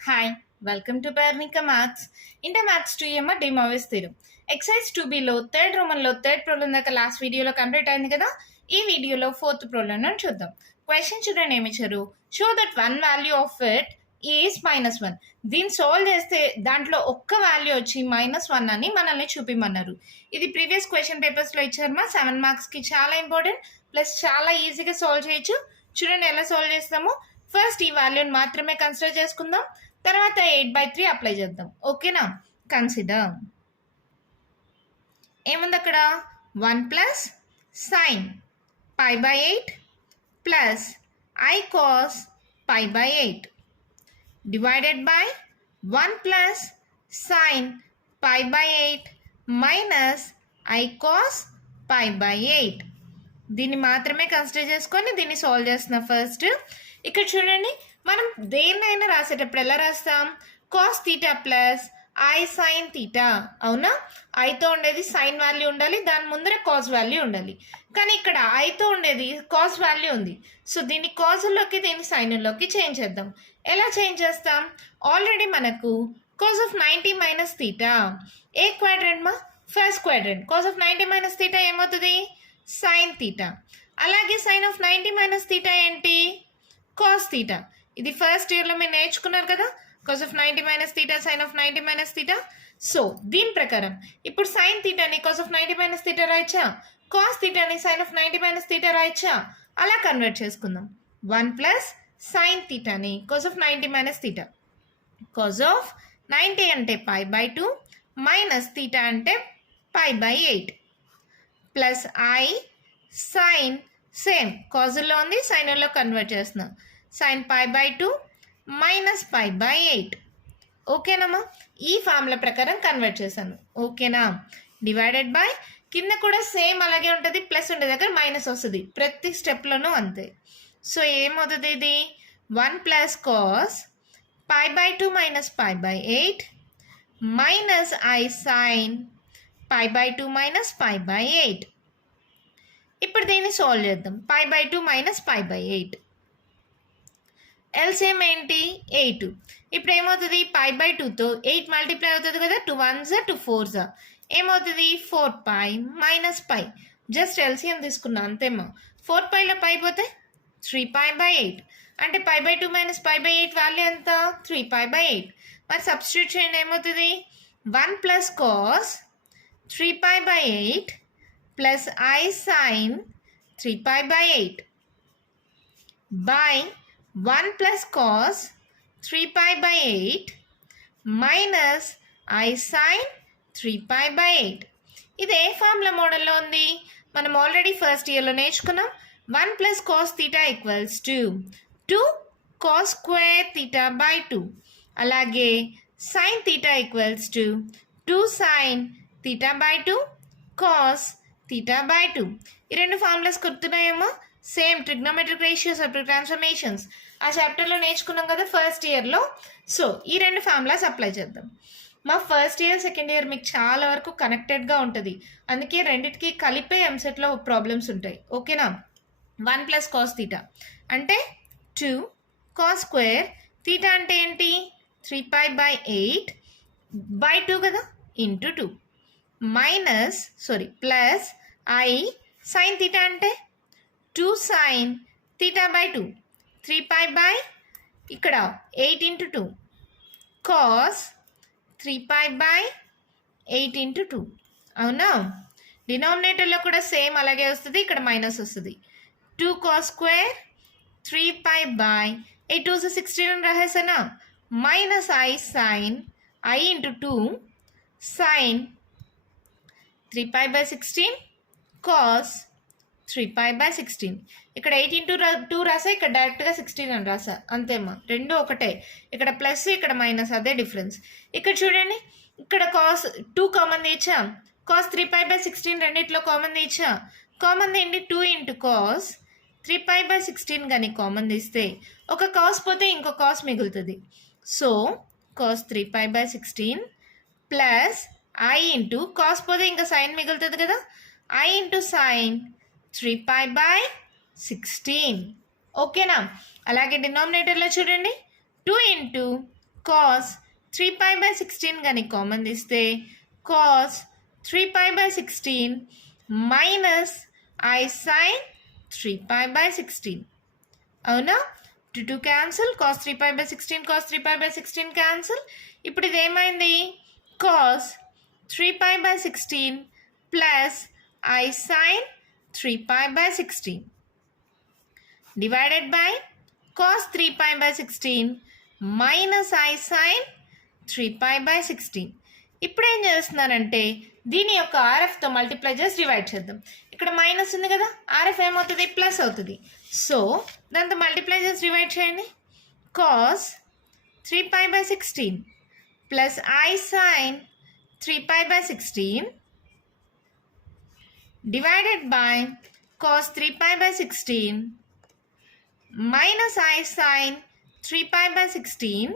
Hi, welcome to Parnika Maths. Inter Maths 2 ఏమో De Moivre's theorem. Exercise 2bలో third రోమన్లో third problem దాకా last వీడియోలో కంప్లీట్ అయింది కదా. ఈ వీడియోలో ఫోర్త్ ప్రాబ్లం చూద్దాం. క్వశ్చన్ చూడండి ఏమి ఇచ్చారు. Show that one value of it is -1. దీన్ని సాల్వ్ చేస్తే దాంట్లో ఒక్క వాల్యూ వచ్చి -1 అని మనల్ని చూపిమన్నారు. ఇది ప్రీవియస్ క్వశ్చన్ పేపర్స్లో ఇచ్చారమ్మా. 7 మార్క్స్కి చాలా ఇంపార్టెంట్, ప్లస్ చాలా ఈజీగా సాల్వ్ చేయొచ్చు. చూడండి ఎలా సాల్వ్ చేస్తామో. ఫస్ట్ ఈ వాల్యూని మాత్రమే కన్సిడర్ చేసుకుందాం, తర్వాత 8/3 అప్లై చేద్దాం. ఓకేనా? కన్సిడర్ ఏముంది అక్కడ, 1 plus sine π/8 plus I cos π/8 divided by 1 plus sine π/8 minus I cos π/8. దీన్ని మాత్రమే కన్సిడర్ చేసుకొని దీన్ని సాల్వ్ చేస్తున్నా. ఫస్ట్ ఇక్కడ చూడండి, మనం దేన్నైనా రాసేటప్పుడు ఎలా రాస్తాం, cos theta plus I sine theta. అవునా? ఐతో ఉండేది సైన్ వాల్యూ ఉండాలి, దాని ముందర కాస్ వాల్యూ ఉండాలి. కానీ ఇక్కడ ఐతో ఉండేది కాస్ వాల్యూ ఉంది. సో దీన్ని కాజుల్లోకి దీన్ని సైన్లోకి చేంజ్ చేద్దాం. ఎలా చేంజ్ చేస్తాం? ఆల్రెడీ మనకు కాస్ ఆఫ్ 90 మైనస్ థీటా ఏ క్వాడ్రెంట్ మా, first quadrant. Cos of 90 minus theta ఏమవుతుంది, సైన్ థీటా. అలాగే సైన్ ఆఫ్ 90 మైనస్ థీటా ఏంటి, కాస్ థీటా. ఇది ఫస్ట్ ఇయర్లో మీరు నేర్చుకున్నారు కదా, cos of 90 minus theta, sine of 90 minus theta. So దీని ప్రకారం ఇప్పుడు సైన్ థీటాని కాస్ ఆఫ్ 90 మైనస్ థీటా రాయచ్చా, కాస్ థీటాని సైన్ ఆఫ్ 90 మైనస్ థీటా రాయచ్చా. అలా కన్వర్ట్ చేసుకుందాం. 1 ప్లస్ సైన్ థీటాని cos of 90 minus theta. Cos of 90 అంటే π/2 మైనస్ థీటా అంటే π/8 ప్లస్ ఐ సైన్, సేమ్ కాజుల్లో ఉంది, సైన్లో కన్వర్ట్ చేస్తున్నాం. Sine π/2 minus π/8. ఓకేనమ్మా? ఈ ఫార్ములా ప్రకారం కన్వర్ట్ చేశాను. ఓకేనా? డివైడెడ్ బై, కింద కూడా సేమ్ అలాగే ఉంటుంది, ప్లస్ ఉండే దగ్గర మైనస్ వస్తుంది. ప్రతి స్టెప్లోనూ అంతే. సో ఏమవుతుంది ఇది, 1 plus cos π/2 minus π/8 minus I sine π/2 minus π/8. ఇప్పుడు దీన్ని సాల్వ్ చేద్దాం. π/2 మైనస్ π/8 ఎల్సిఎం ఏంటి, 8. ఇప్పుడు ఏమవుతుంది, π/2తో 8 మల్టిప్లై అవుతుంది కదా, 2 1s 2 4s ఏమవుతుంది, 4π మైనస్ π. జస్ట్ ఎల్సిఎం తీసుకున్నా అంతేమో. 4πలో π పోతే 3π/8 అంటే π/2 మైనస్ π/8 వాల్యూ ఎంత, 3π/8. మరి సబ్స్టిట్యూట్ చేయండి, ఏమవుతుంది, 1 plus cos 3π/8 plus I sine 3π/8 by 1 plus cos 3π/8 minus I sine 3π/8. ఇది ఏ ఫార్ములా మోడల్లో ఉంది, మనం ఆల్రెడీ ఫస్ట్ ఇయర్లో నేర్చుకున్నాం. 1 plus cos theta equals to 2 cos square theta by 2. అలాగే sine theta equals to 2 sine theta by 2 cos theta by 2. ఈ రెండు formulas గుర్తున్నాయేమో. Same trigonometric ratios అప్పుడు ట్రాన్స్ఫర్మేషన్స్ ఆ చాప్టర్లో నేర్చుకున్నాం కదా ఫస్ట్ ఇయర్లో. సో ఈ రెండు ఫార్ములాస్ అప్లై చేద్దాం. మా ఫస్ట్ ఇయర్ సెకండ్ ఇయర్ మీకు చాలా వరకు కనెక్టెడ్గా ఉంటుంది, అందుకే రెండింటికి కలిపే ఎంసెట్లో ప్రాబ్లమ్స్ ఉంటాయి. ఓకేనా? 1 ప్లస్ కాస్ థీటా అంటే 2 కాస్ స్క్వేర్ థీటా అంటే ఏంటి, 3π/8 బై 2 కదా, into 2 minus plus I sine theta అంటే 2 సైన్ థీటా బై 2, 3π/ ఇక్కడ 8 ఇంటూ 2 కాస్ 3π/8 ఇంటూ 2. అవునా? డినామినేటర్లో కూడా సేమ్ అలాగే వస్తుంది, ఇక్కడ మైనస్ వస్తుంది. 2 కాస్ స్క్వేర్ 3π/8 2 16 అని రాసేసానా, minus I sine I into 2 sine 3π/16 cos 3π/16. ఇక్కడ 8 ఇంటూ 2 రాసా, ఇక్కడ డైరెక్ట్గా 16 అని రాసా, అంతేమ్మా. రెండు ఒకటే, ఇక్కడ ప్లస్ ఇక్కడ మైనస్, అదే డిఫరెన్స్. ఇక్కడ చూడండి, ఇక్కడ కాస్ 2 కామన్ తీయచ్చా, కాస్ 3π/16 రెండిట్లో కామన్ తీయచ్చా. కామన్ తీయండి, 2 ఇంటూ కాస్ 3π/16 కానీ కామన్ తీస్తే ఒక కాస్ పోతే ఇంకో కాస్ మిగులుతుంది. So cos 3π/16 plus I into cos పోతే ఇంకా సైన్ మిగులుతుంది కదా, ఐ ఇంటూ సైన్ 3π/16. ఓకేనా? అలాగే డినామినేటర్లో చూడండి, 2 ఇంటూ కాస్ 3 పై బై 16 కానీ కామన్ తీస్తే cos 3 pi by 16 minus I sine 3 pi by 16. అవునా? 2 cancel, cos 3 pi by 16 cos 3 pi by 16 cancel. ఇప్పుడు ఇది ఏమైంది? Cos 3 pi by 16 plus I sine 3 pi by 16 divided by cos 3 pi by 16 minus I sin 3 pi by 16. ఇప్పుడు ఏం చేస్తున్నానంటే దీని యొక్క ఆర్ఎఫ్తో multiply చేసి డివైడ్ చేద్దాం. ఇక్కడ మైనస్ ఉంది కదా, ఆర్ఎఫ్ ఏమవుతుంది? ప్లస్ అవుతుంది. సో దాంతో మల్టిప్లై చేసి డివైడ్ చేయండి. cos 3 pi by 16 plus I sin 3 pi by 16 divided by cos 3 pi by 16 minus I sine 3 pi by 16.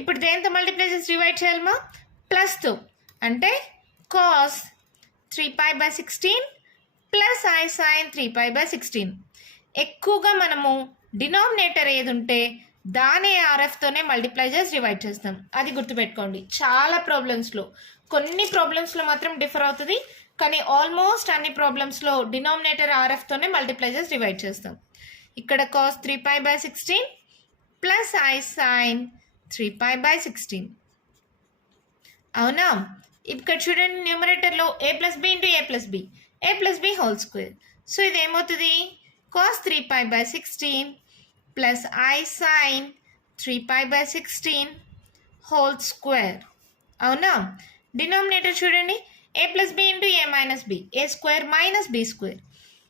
ఇప్పుడు దేంతో మల్టిప్లై చేసి డివైడ్ చేయాలమా? ప్లస్తో. అంటే cos 3 pi by 16 plus I sine 3 pi by 16. ఎక్కువగా మనము డినామినేటర్ ఏది ఉంటే దాని ఆర్ఎఫ్తోనే మల్టిప్లై చేసి డివైడ్ చేస్తాం. అది గుర్తుపెట్టుకోండి. చాలా ప్రాబ్లమ్స్లో, కొన్ని ప్రాబ్లమ్స్లో మాత్రం డిఫర్ అవుతుంది, కానీ ఆల్మోస్ట్ అన్ని ప్రాబ్లమ్స్లో డినామినేటర్ ఆర్ఎఫ్తోనే మల్టిప్లై చేసి డివైడ్ చేస్తాం. ఇక్కడ cos 3 pi by 16 plus I sine 3 pi by 16. అవునా? ఇక్కడ చూడండి, న్యూమరేటర్లో a plus B into a plus b whole square. So ఇది ఏమవుతుంది? Cos 3 pi by 16 plus I sine 3 pi by 16 whole square. అవునా? డినామినేటర్ చూడండి, a plus b into a minus b, a square minus b square,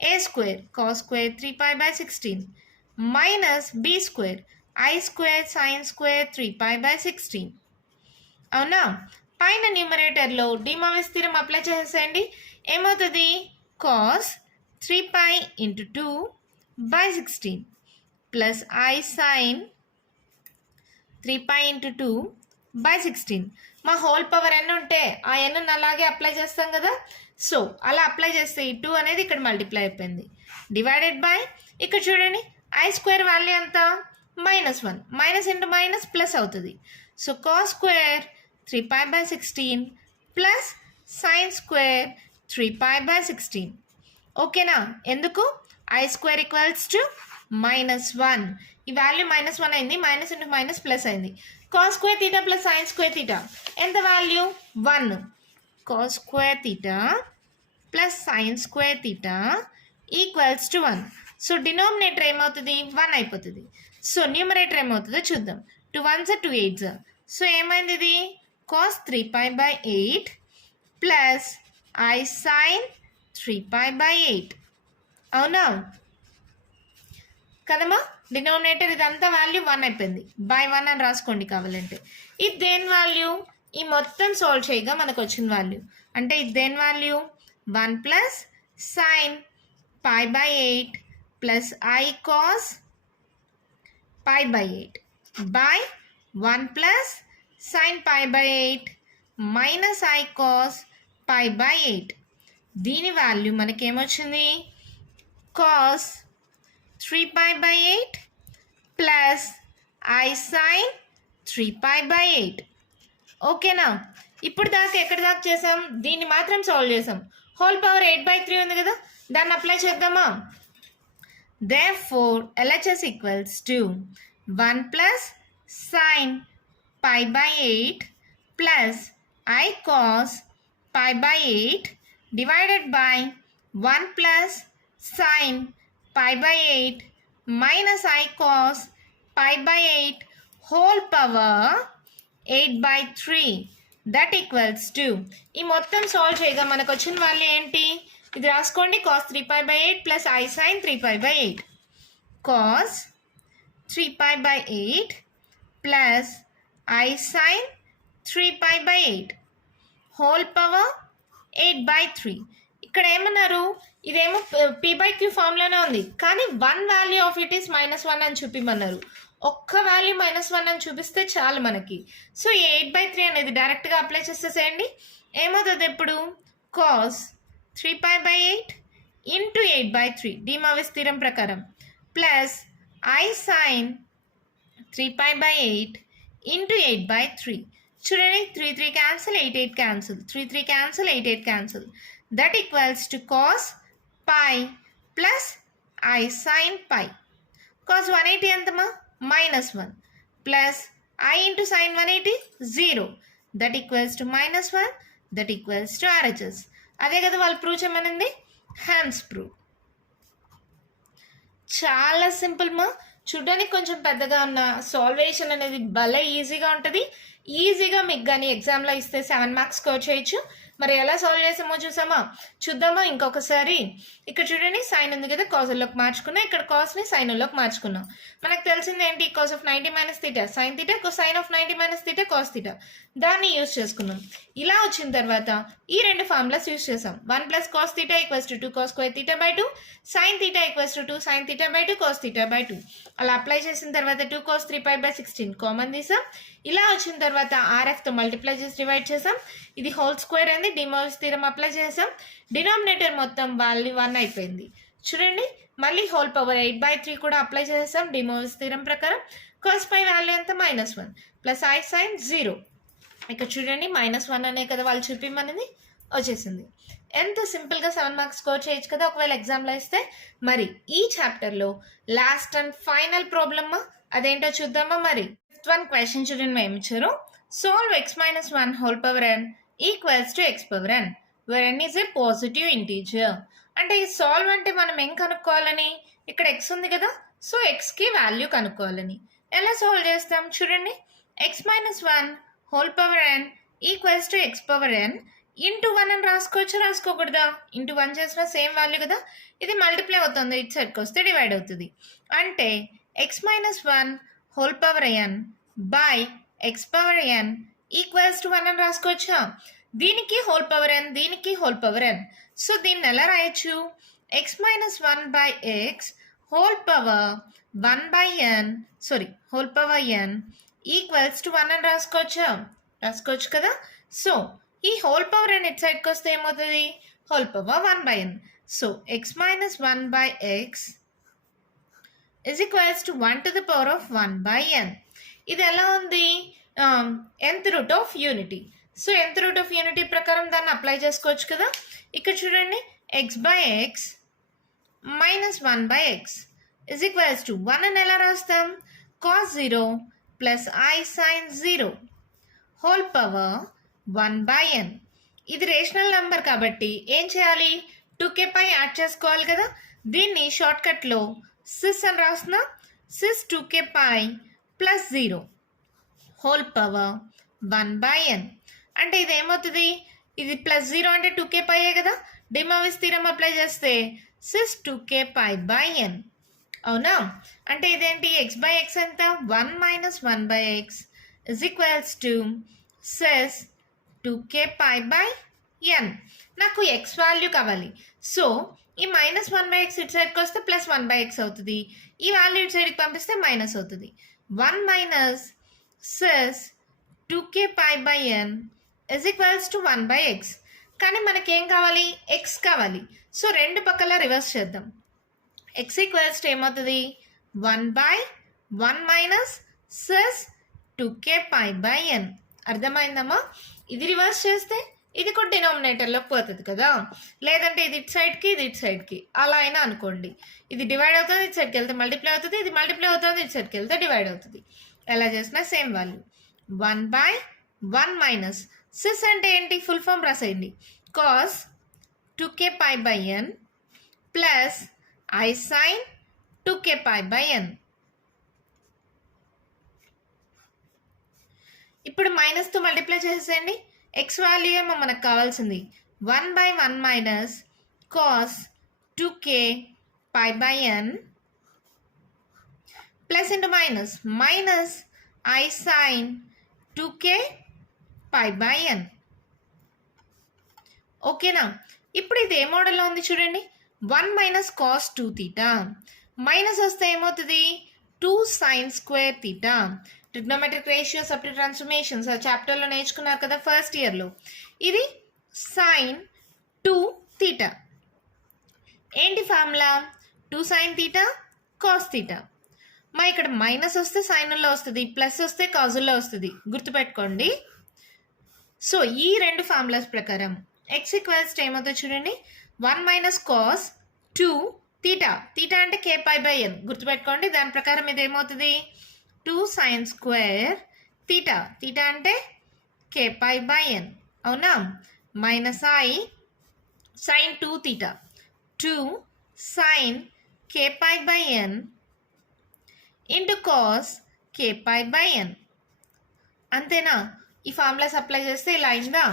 a square cos square 3 pi by 16 minus b square I square sin square 3 pi by 16. అవునా? పైన న్యూమరేటర్లో డిమోవిస్ theorem apply చేసేయండి. ఏమవుతుంది? cos 3 pi into 2 by 16 plus I sin 3 pi into 2 by 16. మా whole power ఎన్ ఉంటే ఆ ఎన్ అలాగే apply చేస్తాం కదా. సో అలా అప్లై చేస్తే ఈ 2 అనేది ఇక్కడ మల్టిప్లై అయిపోయింది. డివైడెడ్ బై ఇక్కడ చూడండి, ఐ స్క్వేర్ వాల్యూ ఎంత? -1. మైనస్ ఇంటూ మైనస్ ప్లస్ అవుతుంది. So cos square 3 pi by 16 plus sine square 3 pi by 16. ఓకేనా? ఎందుకు? I square equals to -1. ఈ వాల్యూ -1 అయింది, మైనస్ ఇంటూ మైనస్ ప్లస్ అయింది. cos square theta plus sin square theta ఎంత value? 1. cos square theta plus sin square theta equals to 1. So denominator ఏమవుతుంది? 1 అయిపోతుంది. So numerator ఏమవుతుందో చూద్దాం. 2 1s 2 8s. సో ఏమైంది ఇది? cos 3 pi by 8 plus I sin 3 pi by 8. అవునా కదమ్మా? Denominator ఇదంతా వాల్యూ 1 అయిపోయింది. బై 1 అని రాసుకోండి కావాలంటే. ఇది దేని వాల్యూ? ఈ మొత్తం సాల్వ్ చేయగా మనకు వచ్చిన వాల్యూ. అంటే ఇది దేని value? 1 plus sine pi by 8 plus I cos pi by 8 by 1 plus sine pi by 8 minus I cos pi by 8. దీని వాల్యూ మనకేమొచ్చింది? Cos 3 pi by 8 plus I sin 3 pi by 8. ఓకేనా? ఇప్పుడు దాకా ఎక్కడ దాకా చేసాం? దీన్ని మాత్రం సాల్వ్ చేసాం. హోల్ పవర్ 8/3 ఉంది కదా, దాన్ని అప్లై చేద్దామా? therefore LHS equals to 1 plus sin pi by 8 plus I cos pi by 8 divided by 1 plus sin pi by 8 minus I cos pi by 8 whole power 8/3 that equals to. ఈ మొత్తం solve చేయగా మనకు వచ్చిన value ఏంటి? ఇది రాసుకోండి. cos 3 pi by 8 plus I sin 3 pi by 8. cos 3 pi by 8 plus I sin 3 pi by 8 whole power 8/3. ఇక్కడ ఏమన్నారు? ఇదేమో p/q ఫామ్లోనే ఉంది, కానీ 1 వాల్యూ ఆఫ్ ఇట్ ఈస్ -1 అని చూపిమన్నారు. ఒక్క వాల్యూ -1 అని చూపిస్తే చాలు మనకి. సో ఈ 8/3 అనేది డైరెక్ట్గా అప్లై చేసేసేయండి. ఏమవుతుంది ఇప్పుడు? cos 3 pi by 8 into 8/3 డిమావిస్ theorem ప్రకారం plus I sin 3 pi by 8 into 8 by 3. చూడండి 3 3 cancel, 8 8 cancel, 3 3 cancel, 8 8 cancel. That equals to cos pi plus I sin pi. Cos 180 ఎంతమా minus 1 plus I into sin 180 0. That equals to minus 1. That equals to RHS. అదే కదా వాళ్ళు prove చేయమనింది, hence prove. చాలా simple మా, చూడడానికి కొంచెం పెద్దగా ఉన్న salvation అనేది భలే ఈజీగా ఉంటుంది. ఈజీగా మీకు కానీ ఎగ్జామ్లో ఇస్తే 7 మార్క్స్ స్కోర్ చేయొచ్చు. మరి ఎలా సాల్వ్ చేసామో చూద్దామా ఇంకొకసారి. ఇక్కడ చూడండి సైన్ ఉంది కదా, కాజల్లోకి మార్చుకున్నాం. ఇక్కడ కాస్ని సైన్లోకి మార్చుకున్నాం. మనకు తెలిసింది ఏంటి, cos of 90 minus theta sine theta, sine of 90 minus theta cos theta. దాన్ని యూజ్ చేసుకున్నాం. ఇలా వచ్చిన తర్వాత ఈ రెండు ఫార్ములాస్ యూజ్ చేసాం. 1 plus cos theta equals to 2 cos square theta by 2, sine theta equals to 2 sine theta by 2 cos theta by 2. అలా apply చేసిన తర్వాత 2 కాస్ 3 పై బై 16 కామన్ తీసాం. ఇలా వచ్చిన తర్వాత RFతో మల్టిప్లై చేసి డివైడ్ చేసాం. ఇది హోల్ స్క్వేర్ అయింది. డిమోల్స్ థీరం అప్లై చేసాం. డినామినేటర్ మొత్తం వాల్యూ 1 అయిపోయింది. చూడండి మళ్ళీ హోల్ పవర్ 8/3 కూడా అప్లై చేసాం డిమోల్స్ థీరం ప్రకారం. కాస్ పై వాల్యూ ఎంత -1 ప్లస్ I sin 0. ఇక్కడ చూడండి -1 అనే కదా వాళ్ళు చూపిమనేది, వచ్చేసింది. ఎంత సింపుల్గా 7 మార్క్స్ స్కోర్ చేయొచ్చు కదా ఒకవేళ ఎగ్జామ్లో ఇస్తే. మరి ఈ చాప్టర్లో లాస్ట్ అండ్ ఫైనల్ ప్రాబ్లమ్ అదేంటో చూద్దామా. మరి 1 క్వశ్చన్ చూడండి ఏమి ఇచ్చారు. Solve x minus 1 whole power n equals to x power n where n is a positive integer. అంటే ఈ సాల్వ్ అంటే మనం ఏం కనుక్కోవాలని, ఇక్కడ x ఉంది కదా, సో xకి వాల్యూ కనుక్కోవాలని. ఎలా సాల్వ్ చేస్తాం చూడండి. x minus 1 whole power n equals to x power n into 1 అని రాసుకోకూడదా? ఇంటూ 1 చేసిన సేమ్ వాల్యూ కదా, ఇది మల్టిప్లై అవుతుంది, ఇటు సైడ్కి వస్తే డివైడ్ అవుతుంది. అంటే x minus 1 whole power n by x power n equals to 1 అని రాసుకోవచ్చా? దీనికి హోల్ పవర్ n, దీనికి హోల్ పవర్ n. సో దీన్ని ఎలా రాయొచ్చు, x minus 1 by x whole power 1 by n whole power n equals to 1 అని రాసుకోవచ్చు కదా. So ఈ హోల్ పవర్ n ఇటు సైడ్కి వస్తే ఏమవుతుంది, whole power 1 by n. So x minus 1 by x is equals to 1 to the power of 1 by n. ఇది ఎలా ఉంది, nth root of unity. So nth root of unity ప్రకారం దాన్ని అప్లై చేసుకోవచ్చు కదా. ఇక్కడ చూడండి x by x minus 1 by x is equals to 1 అని ఎలా రాస్తాం, cos 0 plus I sin 0 whole power 1 by n. ఇది రేషనల్ నెంబర్ కాబట్టి ఏం చేయాలి, 2k పై యాడ్ చేసుకోవాలి కదా. దీన్ని షార్ట్కట్లో సిస్ అని రాస్తున్నా, cis 2k pi plus 0 whole power 1 by n. అంటే ఇది ఏమవుతుంది, ఇది ప్లస్ 0 అంటే 2k పైయే కదా. డిమోవిస్ థీరం అప్లై చేస్తే cis 2k pi by n అవునా. అంటే ఇదేంటి, x బై x ఎంత, 1 minus 1 by x is equals to cis 2k pi by n. నాకు x వాల్యూ కావాలి. సో ఈ -1 బై x ఇటు సైడ్కి వస్తే +1 బై x అవుతుంది. ఈ వాల్యూ ఇటు సైడ్కి పంపిస్తే మైనస్ అవుతుంది. 1 minus cis 2k pi by n is equals to 1 by x. కానీ మనకేం కావాలి, x కావాలి. సో రెండు పక్కల రివర్స్ చేద్దాం. x ఈక్వల్స్ టు ఏమవుతుంది, 1 by 1 minus cis 2k pi by n. అర్థమైందమ్మా. ఇది రివర్స్ చేస్తే ఇది కూడా డినామినేటర్లోకి పోతుంది కదా. లేదంటే ఇది ఇటు సైడ్కి, ఇది ఇటు సైడ్కి, అలా అయినా అనుకోండి. ఇది డివైడ్ అవుతుంది, ఇటు సైడ్కి వెళ్తే మల్టిప్లై అవుతుంది, ఇది మల్టిప్లై అవుతుంది, ఇటు సైడ్కి వెళ్తే డివైడ్ అవుతుంది. ఎలా చేసినా same value. 1 by 1 minus cis అంటే ఏంటి, ఫుల్ ఫామ్ రాసేయండి, cos 2k pi by n plus I sin 2k pi by n. ఇప్పుడు మైనస్తో మల్టిప్లై చేసేయండి. x వాల్యూ ఏమో మనకు కావాల్సింది, 1 by 1 minus cos 2k pi by n plus into minus I sin 2k pi by n. ఓకేనా. ఇప్పుడు ఇది ఏ మోడల్లో ఉంది చూడండి, 1 మైనస్ కాస్ 2 తీటా మైనస్ వస్తే ఏమవుతుంది, 2 sine square theta. Trigonometric ratios up to transformations ఆ చాప్టర్లో నేర్చుకున్నారు కదా ఫస్ట్ ఇయర్లో. ఇది సైన్ 2 తీటా. ఏంటి formula, 2 sine theta cos theta. ఇక్కడ మైనస్ వస్తే సైనుల్లో వస్తుంది, ప్లస్ వస్తే కాజుల్లో వస్తుంది, గుర్తుపెట్టుకోండి. సో ఈ రెండు ఫార్ములాస్ ప్రకారం ఎక్స్ ఈక్వల్స్ ఏమవుతుంది చూడండి, 1 మైనస్ కాస్ 2 తీటా, తీటా అంటే కే పై బై ఎన్, గుర్తుపెట్టుకోండి. దాని ప్రకారం ఇది ఏమవుతుంది 2 సైన్ స్క్వేర్ తీటా, తీటా అంటే కే పై బై ఎన్, అవునా, minus I sine 2 theta, 2 sine K pi by n into cos K pi by n. అంతేనా? ఈ ఫార్ములాస్ అప్లై చేస్తే ఇలా అయిందా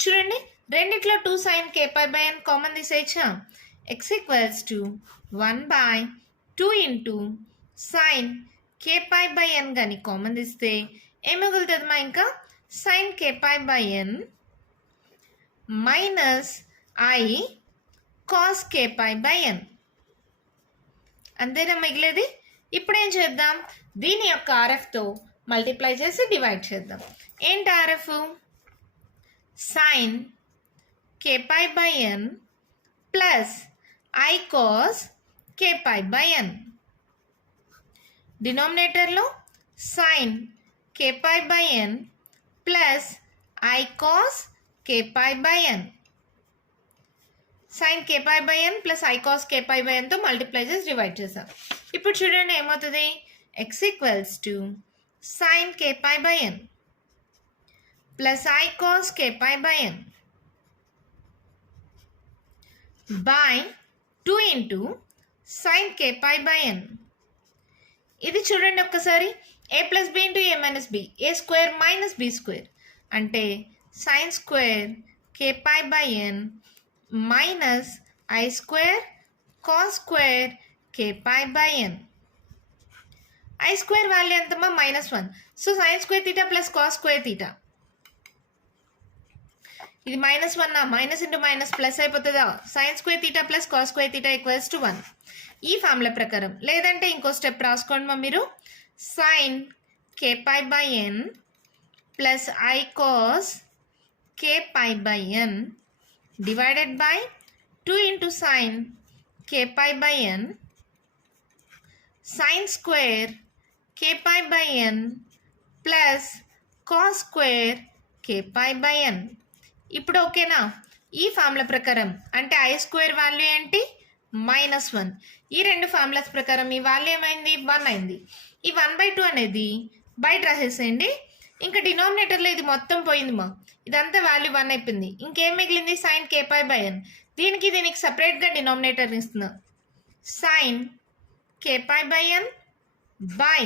చూడండి. రెండిట్లో 2 sine K pi by n common తీసేయచ్చా. X equals to 1/2 into sine K pi by n కానీ common తీస్తే ఏం మిగులుతుందమ్మా, ఇంకా sine K pi by n minus I cos K pi by n. అంతేనా మిగిలేది. ఇప్పుడు ఏం చేద్దాం, దీని యొక్క ఆర్ఎఫ్తో మల్టిప్లై చేసి డివైడ్ చేద్దాం. ఏంటి RF, sine K pi by N plus I cos K pi by n. డినామినేటర్లో sine K pi by N plus I cos K pi by n. Sine K pi by N plus I cos K pi by ఎన్తో multiply చేసి divide చేసాం. ఇప్పుడు చూడండి ఏమవుతుంది, x equals to sine K pi by N plus I cos K pi by N by 2 into sine K pi by n. ఇది చూడండి ఒక్కసారి, A plus B into A minus B, A square minus B square అంటే sine square K pi by n minus I square cos square K pi by n. I square value ఎంతమ్మా, -1. So sine square theta plus cos square theta, ఇది -1 minus into minus plus అయిపోతుందా, sine square theta plus cos square theta equals to 1. ఈ formula ప్రకారం, లేదంటే ఇంకో step రాసుకోండి మా మీరు, sine K pi by N plus I cos K pi by n divided by 2 into sin k pi by n sin square k pi by n plus cos square k pi by n. ఇప్పుడు ఓకేనా? ఈ formula ప్రకారం అంటే I square value ఏంటి, -1. ఈ రెండు formulas ప్రకారం ఈ వాల్యూ ఏమైంది, 1 అయింది. ఈ 1/2 అనేది బయట రాసేసేయండి. ఇంకా డినామినేటర్లో ఇది మొత్తం పోయింది మా, ఇదంతా వాల్యూ 1 అయిపోయింది. ఇంకేం మిగిలింది, సైన్ కే పై బై ఎన్. దీనికి సపరేట్గా డినామినేటర్ ఇస్తున్నా, sine K pi by N by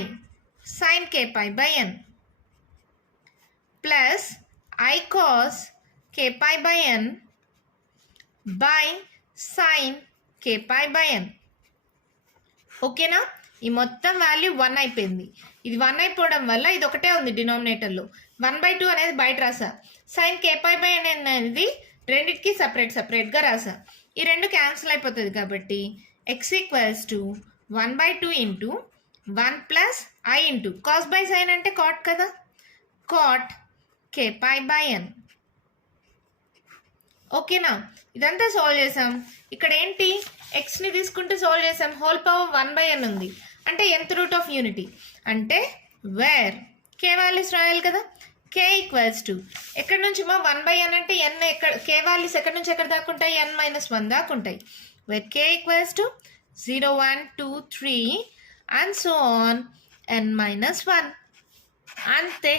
sine K pi by N plus I cos K pi by N by sine K pi by N. ఓకేనా? ఈ మొత్తం వాల్యూ 1 అయిపోయింది. ఇది 1 అయిపోవడం వల్ల ఇది ఒకటే ఉంది డినామినేటర్లో, 1/2 అనేది బయట రాసా. సైన్ కే పై బై ఎన్ అనేది రెండింటికి సపరేట్గా రాసా. ఈ రెండు క్యాన్సిల్ అయిపోతుంది కాబట్టి X equals to 1/2 into 1 plus I into cos by sine అంటే కాట్ కదా, cot K pi by N. ఓకేనా? ఇదంతా సాల్వ్ చేసాం. ఇక్కడ ఏంటి, ఎక్స్ని తీసుకుంటూ సాల్వ్ చేసాం, హోల్ పవర్ 1/n ఉంది అంటే nth రూట్ ఆఫ్ యూనిటీ, అంటే వేర్ కే వాల్యూస్ రాయాలి కదా. కే ఈక్వల్స్ టు ఎక్కడి నుంచి మా 1/n అంటే n ఎక్కడ, కే వాల్యూస్ ఎక్కడి నుంచి ఎక్కడ దాకా ఉంటాయి, n-1 దాకా ఉంటాయి. Where K equals to 0, 1, 2, 3 and so on n-1. అంతే,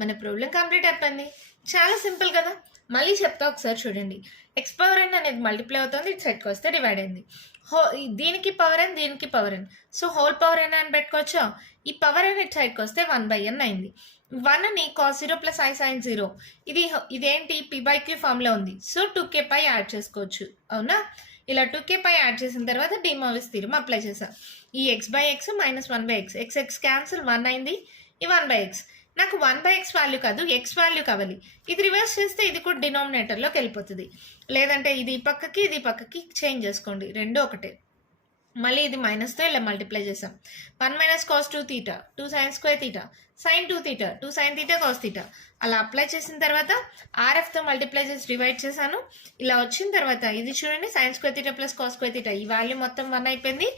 మన ప్రాబ్లం కంప్లీట్ అయిపోయింది. చాలా సింపుల్ కదా. మళ్ళీ చెప్తా ఒకసారి చూడండి. ఎక్స్ పవర్ ఎన్ అనేది మల్టిప్లై అవుతుంది, ఇటు సైడ్కి వస్తే డివైడ్ అయింది. దీనికి పవర్ ఎన్, దీనికి పవర్ ఎన్, సో హోల్ పవర్ ఎన్ అని పెట్టుకోవచ్చా. ఈ పవర్ ఎన్ ఇటు సైడ్కి వస్తే 1/n అయింది. 1ని cos 0 ప్లస్ ఐ sin 0, ఇదేంటి p/q ఫామ్లో ఉంది, సో 2k పై యాడ్ చేసుకోవచ్చు. అవునా? ఇలా 2k పై యాడ్ చేసిన తర్వాత డిమోవిస్ థీరం అప్లై చేసాం. ఈ x/x minus 1/x, x cancel 1 అయింది, ఈ 1/x. నాకు 1/x వాల్యూ కాదు, x వాల్యూ కావాలి. ఇది రివర్స్ చేస్తే ఇది కూడా డినామినేటర్లోకి వెళ్ళిపోతుంది. లేదంటే ఇది ఈ పక్కకి చేంజ్ చేసుకోండి, రెండు ఒకటే. మళ్ళీ ఇది మైనస్తో ఇలా మల్టిప్లై చేసాం. 1 minus cos 2 theta, 2 sine square theta, sine 2 theta, 2 sine theta cos theta. అలా అప్లై చేసిన తర్వాత ఆర్ఎఫ్తో మల్టిప్లై చేసి డివైడ్ చేశాను. ఇలా వచ్చిన తర్వాత ఇది చూడండి, sign square theta plus cos square theta, ఈ వాల్యూ మొత్తం 1 అయిపోయింది.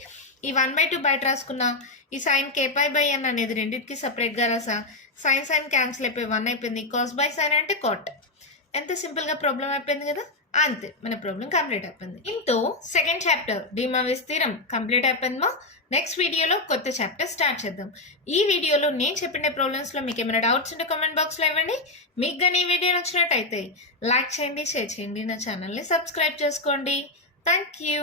ఈ 1/2 బయట రాసుకున్నా, ఈ సైన్ k π/n అనేది రెండింటికి సపరేట్గా రాసా. సైన్ క్యాన్సిల్ అయిపోయి 1 అయిపోయింది. కాస్ బై సైన్ అంటే కాట్. ఎంత సింపుల్గా ప్రాబ్లం అయిపోయింది కదా. అంతే, మన ప్రాబ్లం కంప్లీట్ అయిపోయింది. ఇంతో second chapter de Moivre's theorem complete అయిపోయిందమ్మా. నెక్స్ట్ వీడియోలో కొత్త చాప్టర్ స్టార్ట్ చేద్దాం. ఈ వీడియోలో నేను చెప్పిన ప్రాబ్లమ్స్లో మీకు ఏమైనా డౌట్స్ ఉంటే కామెంట్ బాక్స్లో ఇవ్వండి. మీకు కానీ ఈ వీడియో నచ్చినట్టయితే లైక్ చేయండి, షేర్ చేయండి, నా ఛానల్ని సబ్స్క్రైబ్ చేసుకోండి. Thank you.